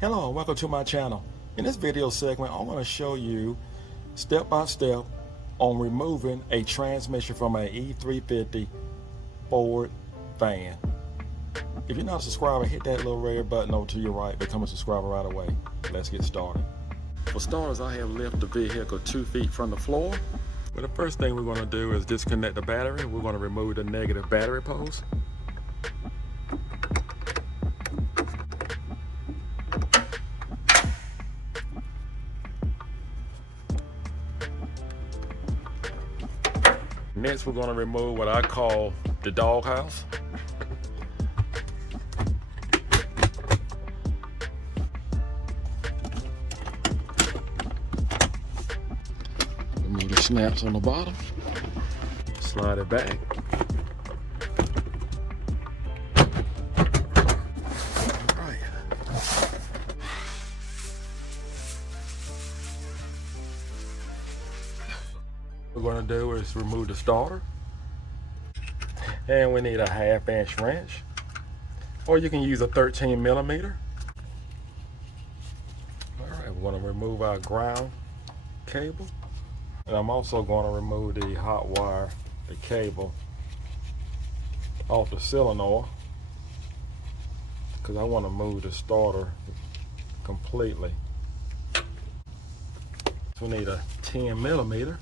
Hello and welcome to my channel. In this video segment, I'm going to show you step by step on removing a transmission from an E350 Ford van. If you're not a subscriber, hit that little red button over to your right, become a subscriber right away. Let's get started. For starters, I have left the vehicle 2 feet from the floor. But the first thing we're going to do is disconnect the battery. We're going to remove the negative battery post. Next, we're going to remove what I call the doghouse. Remove the snaps on the bottom. Slide it back. All right. What we're going to do is remove the starter. And we need a 1/2-inch wrench. Or you can use a 13mm. All right, we're going to remove our ground cable. And I'm also going to remove the hot wire, the cable, off the cylinder, because I want to move the starter completely. So we need a 10mm.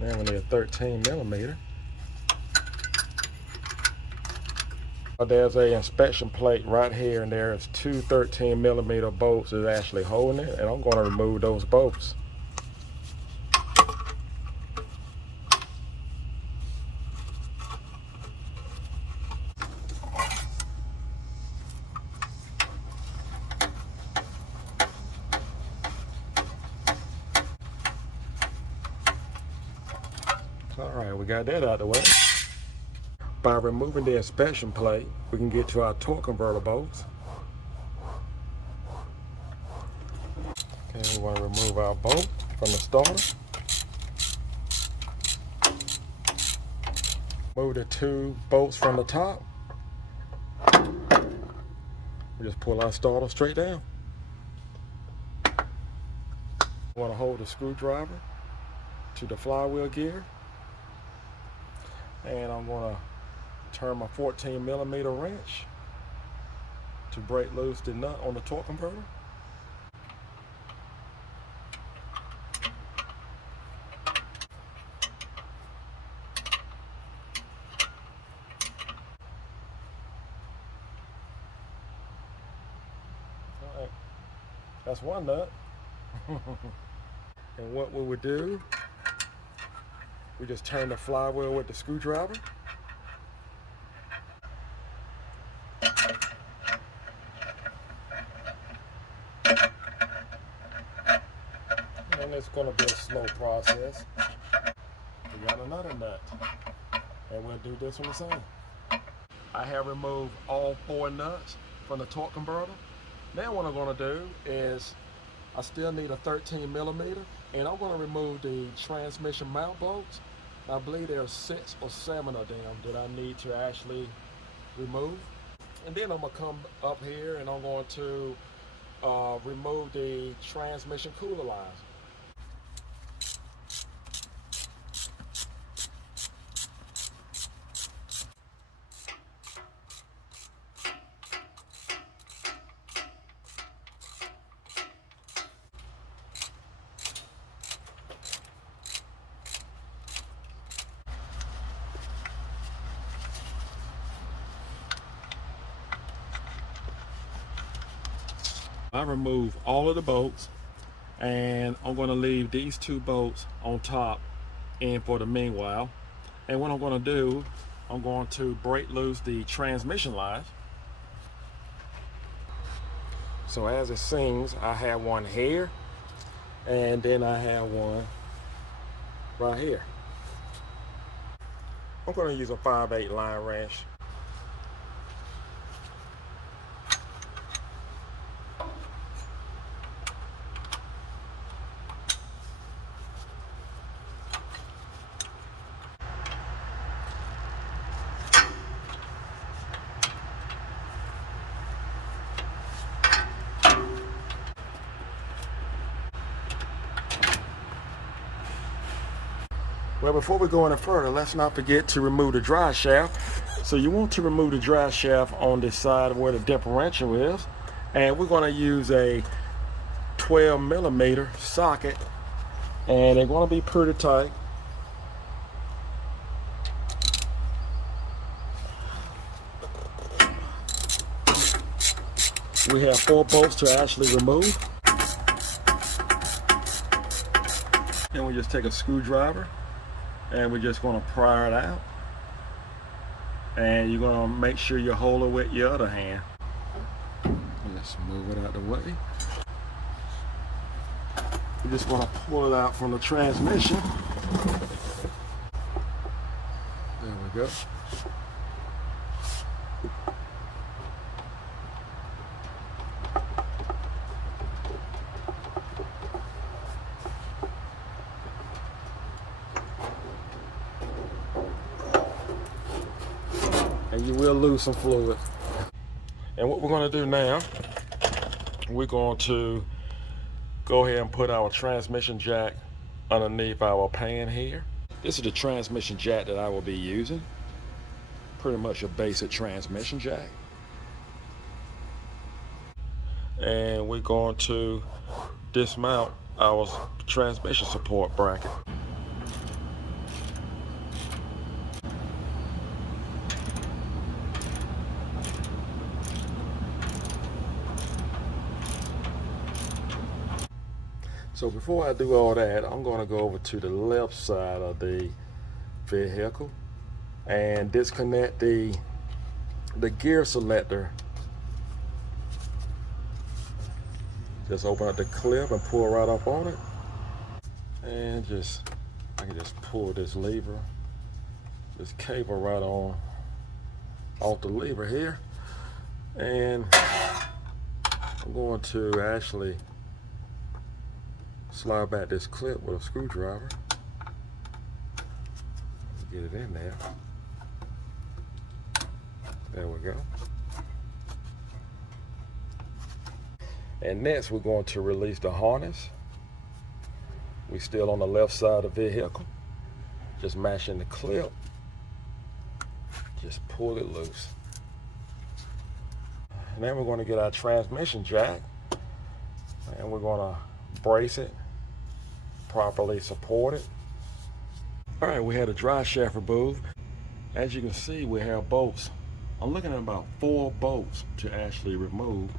Then we need a 13mm. There's a inspection plate right here, and there's two 13mm bolts that's actually holding it, and I'm going to remove those bolts. All right, we got that out of the way. By removing the inspection plate, we can get to our torque converter bolts. Okay, we want to remove our bolt from the starter. Move the two bolts from the top. We just pull our starter straight down. We want to hold the screwdriver to the flywheel gear. And I'm going to turn my 14mm wrench to break loose the nut on the torque converter. All right, that's one nut. And what we would do, we just turn the flywheel with the screwdriver. And it's going to be a slow process. We got another nut. And we'll do this one the same. I have removed all 4 nuts from the torque converter. Now what I'm going to do is, I still need a 13mm, and I'm going to remove the transmission mount bolts. I believe there's 6 or 7 of them that I need to actually remove. And then I'm going to come up here and I'm going to remove the transmission cooler lines. I remove all of the bolts, and I'm going to leave these 2 bolts on top and for the meanwhile. And what I'm going to do, I'm going to break loose the transmission lines. So as it seems, I have one here, and then I have one right here. I'm going to use a 5/8 line wrench. Well, before we go any further, let's not forget to remove the drive shaft. So you want to remove the drive shaft on the side where the differential is. And we're going to use a 12mm socket. And they're going to be pretty tight. We have 4 bolts to actually remove. And we just take a screwdriver and we're just going to pry it out. And you're going to make sure you hold it with your other hand. Let's move it out the way. We're just going to pull it out from the transmission. There we go. And you will lose some fluid. And what we're going to do now, we're going to go ahead and put our transmission jack underneath our pan here. This is the transmission jack that I will be using. Pretty much a basic transmission jack. And we're going to dismount our transmission support bracket. So before I do all that, I'm going to go over to the left side of the vehicle and disconnect the gear selector. Just open up the clip and pull right up on it. And I can just pull this lever, this cable right on off the lever here. And I'm going to actually slide back this clip with a screwdriver. Get it in there. There we go. And next we're going to release the harness. We're still on the left side of the vehicle. Just mashing the clip. Just pull it loose. And then we're going to get our transmission jack and we're going to brace it, properly support it. All right, we had a drive shaft removed. As you can see, we have bolts. I'm looking at about 4 bolts to actually remove.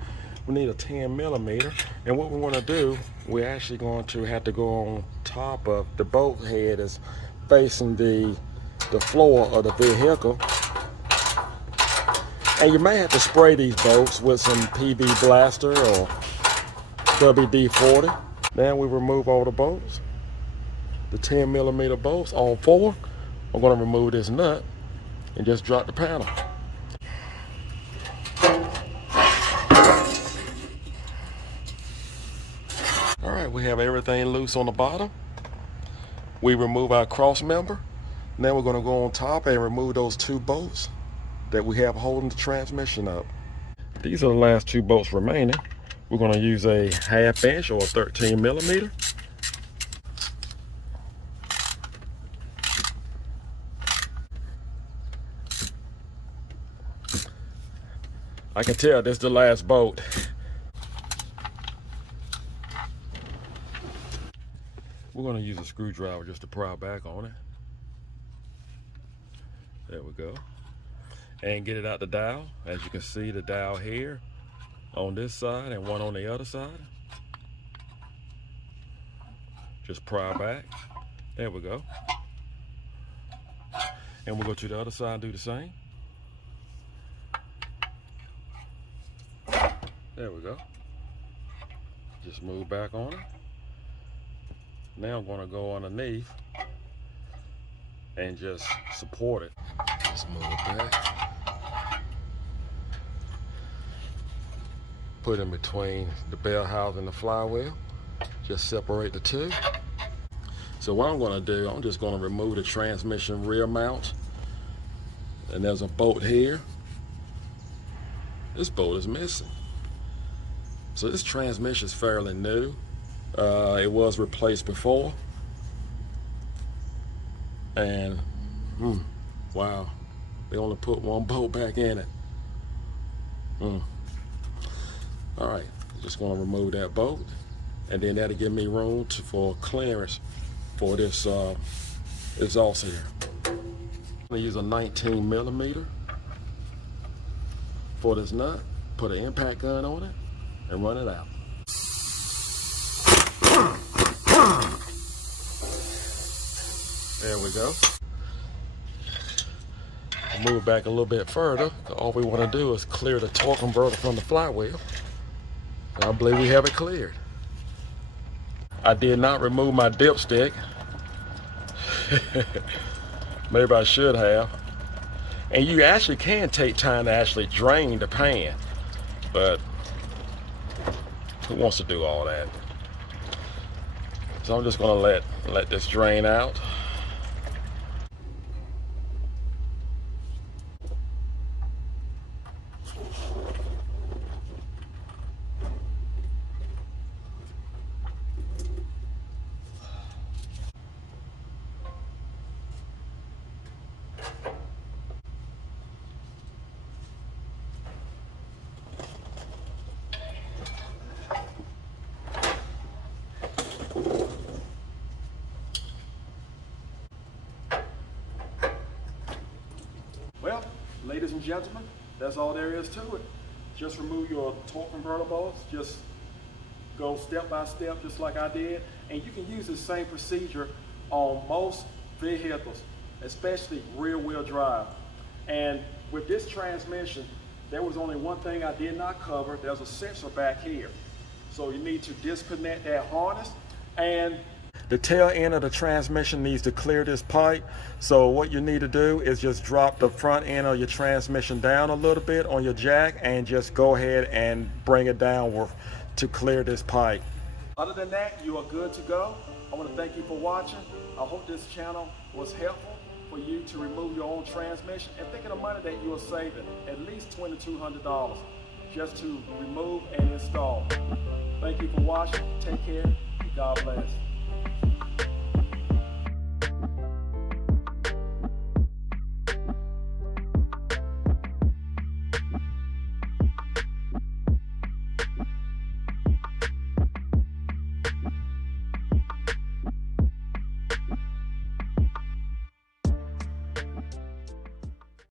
We need a 10mm, and what we want to do, we're actually going to have to go on top of the bolt head that's facing the floor of the vehicle. And you may have to spray these bolts with some PB Blaster or WD-40. Then we remove all the bolts, the 10mm bolts, all 4. I'm going to remove this nut and just drop the panel. All right, we have everything loose on the bottom. We remove our cross member. Now we're going to go on top and remove those 2 bolts that we have holding the transmission up. These are the last 2 bolts remaining. We're going to use a 1/2 inch or a 13mm. I can tell this is the last bolt. We're going to use a screwdriver just to pry back on it. There we go. And get it out the dowel. As you can see, the dowel here on this side and one on the other side. Just pry back. There we go. And we'll go to the other side and do the same. There we go. Just move back on it. Now I'm going to go underneath and just support it. Just move it back. Put in between the bell housing and the flywheel. Just separate the 2. So what I'm going to do, I'm just going to remove the transmission rear mount. And there's a bolt here. This bolt is missing. So this transmission is fairly new. It was replaced before. And wow, they only put one bolt back in it. All right, just going to remove that bolt, and then that'll give me room for clearance for this exhaust here. I'm going to use a 19 millimeter for this nut, put an impact gun on it, and run it out. There we go. I'll move back a little bit further. All we want to do is clear the torque converter from the flywheel. And I believe we have it cleared. I did not remove my dipstick. Maybe I should have. And you actually can take time to actually drain the pan, but who wants to do all that? So I'm just gonna let this drain out. Well, ladies and gentlemen, that's all there is to it. Just remove your torque converter bolts. Just go step by step, just like I did. And you can use the same procedure on most vehicles, especially rear-wheel drive. And with this transmission, there was only one thing I did not cover. There's a sensor back here. So you need to disconnect that harness, and the tail end of the transmission needs to clear this pipe. So what you need to do is just drop the front end of your transmission down a little bit on your jack and just go ahead and bring it downward to clear this pipe. Other than that, you are good to go. I want to thank you for watching. I hope this channel was helpful for you to remove your own transmission, and think of the money that you will save, at least $2,200 just to remove and install. Thank you for watching. Take care. God bless.